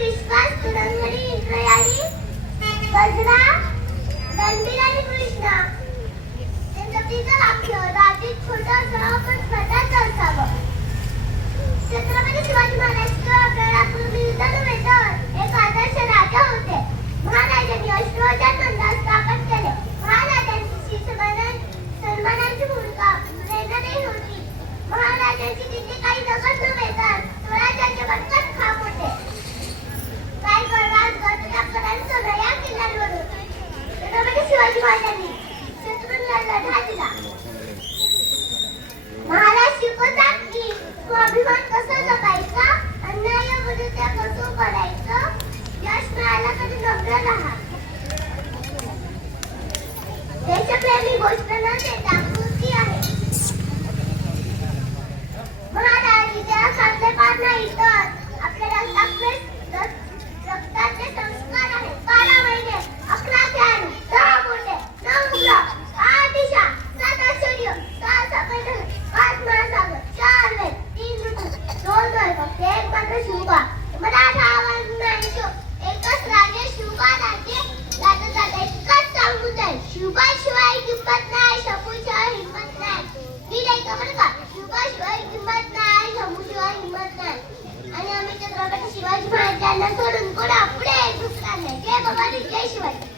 विश्वास तुरंगडी इंद्रयाणी गजरा रणबीर आणि कृष्णा त्यांचं तिचं वाक्य राजीत छोटं असावं पण स्वतःच असावं. छत्रपती शिवाजी महाराज आपल्याला पूर्वी नव्हे तर एक आदर्श राजा होते. महाराजांनी अष्टोजार मंडळ स्थापन केले. महाराजांची सन्मानाची भूमिका प्रेरणादायी होती. महाराजांची किती काही नकल नव्हे तर स्वराज्याचे बटकट खाप होते. काय करणार गडकऱ्यांचं सगळं या किल्ल्यांवरून छत्रपती शिवाजी महाराजांनी शत्रूंना लढा दिला. महाराज शिकवतात की स्वाभिमान कसं जगायचा, अन्यायाविरुद्ध कसं करायचं, यश मिळालं तरी नम्र राहा. देशप्रेमी गोष्ट न देता कृती आहे. महाराज इतिहास सांगते फार नाही तर आपल्या रक्ताचे संस्कार आहेत. 12 महिने 11 खेळाडू 10 बोटे 9 मुलं 8 दिशा 7 आश्चर्य 6 समुद्र 5 महासागर 4 वेद 3 ऋतू 2 नळ फक्त एक मात्र शिवबा. मराठा आवाज नाही तो एकच राजे शिवबा राजे राजा एकच सांगून जाईल. शिवबाशिवाय किंमत नाही, शंभूशिवाय हिंमत नाही. मी नाही का बरं का, शिवबाशिवाय किंमत नाही, शंभूशिवाय हिंमत नाही. आणि आम्ही छत्रपती शिवाजी महाराजांना सोडून कोणा पुढे दुसरा नाही. जय भवानी जय शिवाजी.